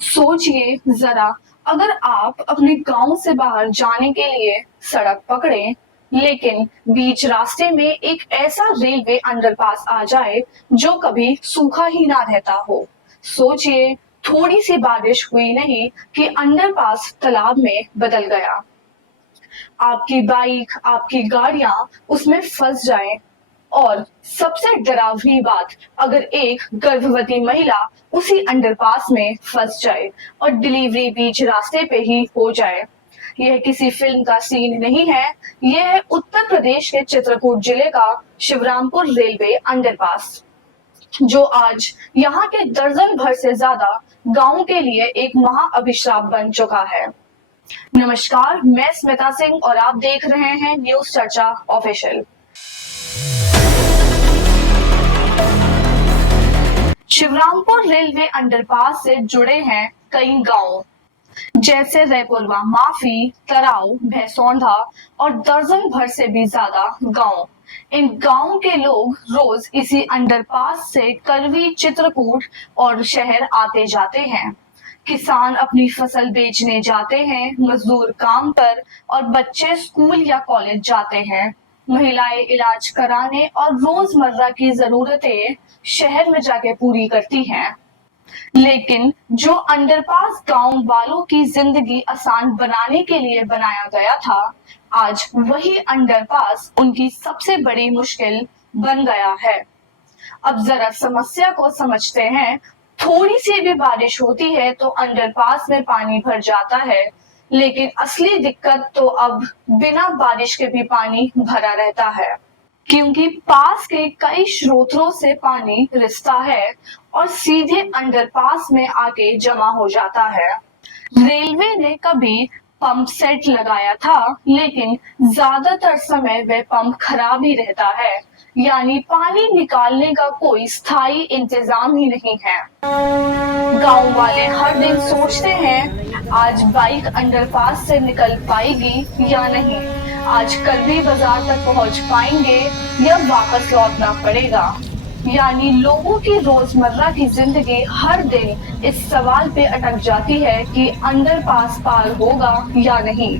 सोचिए जरा, अगर आप अपने गांव से बाहर जाने के लिए सड़क पकड़ें, लेकिन बीच रास्ते में एक ऐसा रेलवे अंडरपास आ जाए जो कभी सूखा ही ना रहता हो। सोचिए, थोड़ी सी बारिश हुई नहीं कि अंडरपास तालाब में बदल गया। आपकी बाइक, आपकी गाड़ियां उसमें फंस जाएं। और सबसे डरावनी बात, अगर एक गर्भवती महिला उसी अंडरपास में फंस जाए और डिलीवरी बीच रास्ते पे ही हो जाए। यह किसी फिल्म का सीन नहीं है, यह है उत्तर प्रदेश के चित्रकूट जिले का शिवरामपुर रेलवे अंडरपास, जो आज यहाँ के दर्जन भर से ज्यादा गांव के लिए एक महाअभिशाप बन चुका है। नमस्कार, मैं स्मिता सिंह और आप देख रहे हैं न्यूज चर्चा ऑफिशियल। शिवरामपुर रेलवे अंडरपास से जुड़े हैं कई गांव, जैसे रैपुरवा, माफी, तराव, भैसौंधा और दर्जन भर से भी ज्यादा गांव। इन गांव के लोग रोज इसी अंडरपास से करवी, चित्रकूट और शहर आते जाते हैं। किसान अपनी फसल बेचने जाते हैं, मजदूर काम पर और बच्चे स्कूल या कॉलेज जाते हैं। महिलाएं इलाज कराने और रोजमर्रा की जरूरतें शहर में जाके पूरी करती हैं। लेकिन जो अंडरपास गांव वालों की जिंदगी आसान बनाने के लिए बनाया गया था, आज वही अंडरपास उनकी सबसे बड़ी मुश्किल बन गया है। अब जरा समस्या को समझते हैं। थोड़ी सी भी बारिश होती है तो अंडरपास में पानी भर जाता है, लेकिन असली दिक्कत तो अब बिना बारिश के भी पानी भरा रहता है, क्योंकि पास के कई स्रोतों से पानी रिसता है और सीधे अंडरपास में आके जमा हो जाता है। रेलवे ने कभी पंप सेट लगाया था, लेकिन ज्यादातर समय वह पंप खराब ही रहता है, यानी पानी निकालने का कोई स्थायी इंतजाम ही नहीं है। गांव वाले हर दिन सोचते हैं, आज बाइक अंडरपास से निकल पाएगी या नहीं, आज करवी बाजार तक पहुंच पाएंगे या वापस लौटना पड़ेगा। यानी लोगों की रोजमर्रा की जिंदगी हर दिन इस सवाल पे अटक जाती है कि अंडरपास पार होगा या नहीं।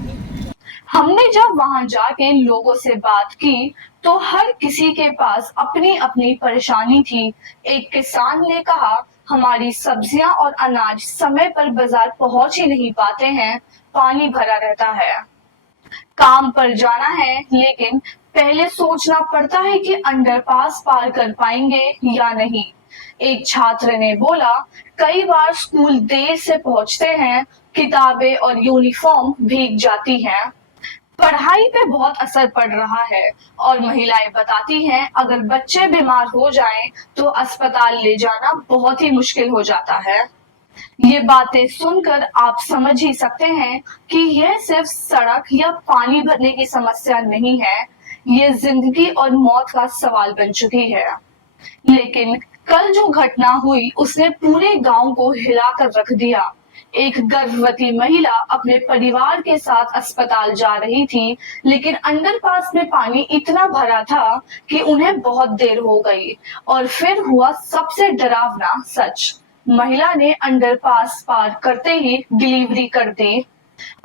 हमने जब वहां जाके लोगों से बात की तो हर किसी के पास अपनी अपनी परेशानी थी। एक किसान ने कहा, हमारी सब्जियां और अनाज समय पर बाजार पहुंच ही नहीं पाते हैं, पानी भरा रहता है। काम पर जाना है, लेकिन पहले सोचना पड़ता है कि अंडरपास पार कर पाएंगे या नहीं। एक छात्र ने बोला, कई बार स्कूल देर से पहुंचते हैं, किताबें और यूनिफॉर्म भीग जाती हैं, पढ़ाई पे बहुत असर पड़ रहा है। और महिलाएं बताती हैं, अगर बच्चे बीमार हो जाएं तो अस्पताल ले जाना बहुत ही मुश्किल हो जाता है। ये बातें सुनकर आप समझ ही सकते हैं कि यह सिर्फ सड़क या पानी भरने की समस्या नहीं है, ये जिंदगी और मौत का सवाल बन चुकी है। लेकिन कल जो घटना हुई उसने पूरे गांव को हिलाकर रख दिया। एक गर्भवती महिला अपने परिवार के साथ अस्पताल जा रही थी, लेकिन अंडरपास में पानी इतना भरा था कि उन्हें बहुत देर हो गई। और फिर हुआ सबसे डरावना सच, महिला ने अंडरपास पार करते ही डिलीवरी कर दी।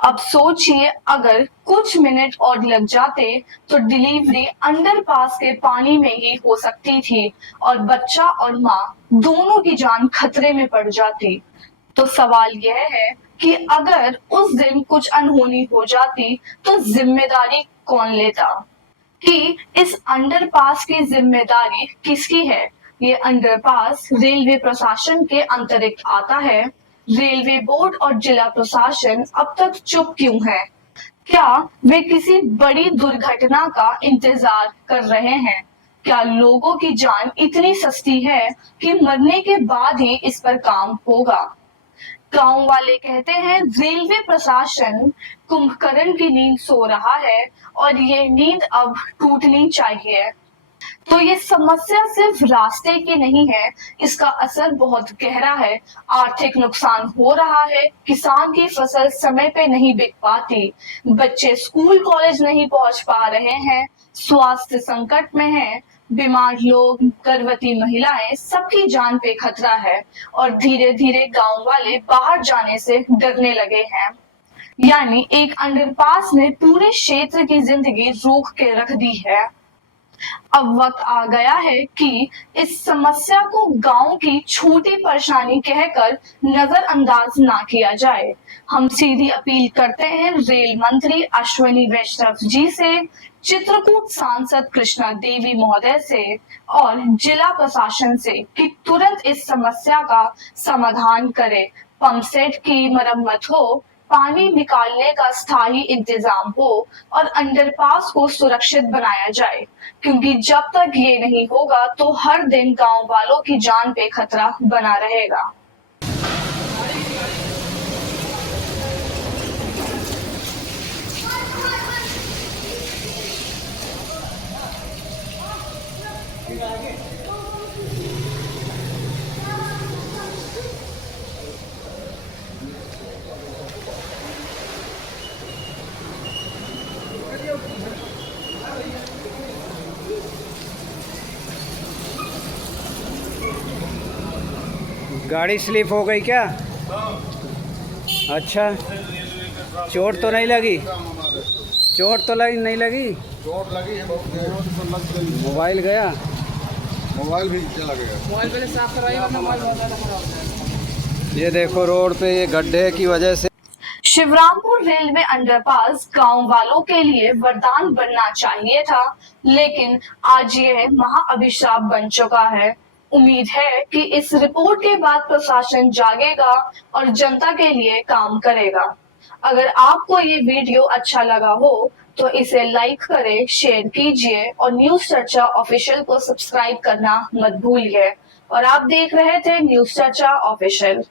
अब सोचिए, अगर कुछ मिनट और लग जाते तो डिलीवरी अंडरपास के पानी में ही हो सकती थी और बच्चा और माँ दोनों की जान खतरे में पड़ जाती। तो सवाल यह है कि अगर उस दिन कुछ अनहोनी हो जाती तो जिम्मेदारी कौन लेता? कि इस अंडरपास की जिम्मेदारी किसकी है? ये अंडरपास रेलवे प्रशासन के अंतर्गत आता है। रेलवे बोर्ड और जिला प्रशासन अब तक चुप क्यों है? क्या वे किसी बड़ी दुर्घटना का इंतजार कर रहे हैं? क्या लोगों की जान इतनी सस्ती है कि मरने के बाद ही इस पर काम होगा? गांव वाले कहते हैं, रेलवे प्रशासन कुंभकर्ण की नींद सो रहा है और ये नींद अब टूटनी चाहिए। तो ये समस्या सिर्फ रास्ते की नहीं है, इसका असर बहुत गहरा है। आर्थिक नुकसान हो रहा है, किसान की फसल समय पे नहीं बिक पाती, बच्चे स्कूल कॉलेज नहीं पहुंच पा रहे हैं, स्वास्थ्य संकट में है, बीमार लोग, गर्भवती महिलाएं, सबकी जान पे खतरा है और धीरे धीरे गांव वाले बाहर जाने से डरने लगे हैं। यानी एक अंडरपास ने पूरे क्षेत्र की जिंदगी रोक के रख दी है। अब वक्त आ गया है कि इस समस्या को गांव की छोटी परेशानी कहकर नजरअंदाज ना किया जाए। हम सीधी अपील करते हैं रेल मंत्री अश्विनी वैष्णव जी से, चित्रकूट सांसद कृष्णा देवी महोदय से और जिला प्रशासन से कि तुरंत इस समस्या का समाधान करें। पंप सेट की मरम्मत हो, पानी निकालने का स्थायी इंतजाम हो और अंडरपास को सुरक्षित बनाया जाए, क्योंकि जब तक ये नहीं होगा तो हर दिन गांव वालों की जान पे खतरा बना रहेगा। गाड़ी स्लिप हो गई क्या? अच्छा, चोट तो नहीं लगी? चोट तो नहीं लगी? चोट लगी है बहुत देर तो लग गई। मोबाइल गया? मोबाइल भी चला गया। मोबाइल पहले साफ करवाइए वरना मोबाइल बहुत ज़्यादा खराब हो जाएगा। ये देखो रोड पे ये गड्ढे की वजह से शिवरामपुर रेलवे अंडरपास गांव वालों के लिए वरदान बनना चाहिए था, लेकिन आज यह महाअभिशाप बन चुका है। उम्मीद है कि इस रिपोर्ट के बाद प्रशासन जागेगा और जनता के लिए काम करेगा। अगर आपको ये वीडियो अच्छा लगा हो तो इसे लाइक करें, शेयर कीजिए और न्यूज चर्चा ऑफिशियल को सब्सक्राइब करना मत भूलिए। और आप देख रहे थे न्यूज चर्चा ऑफिशियल।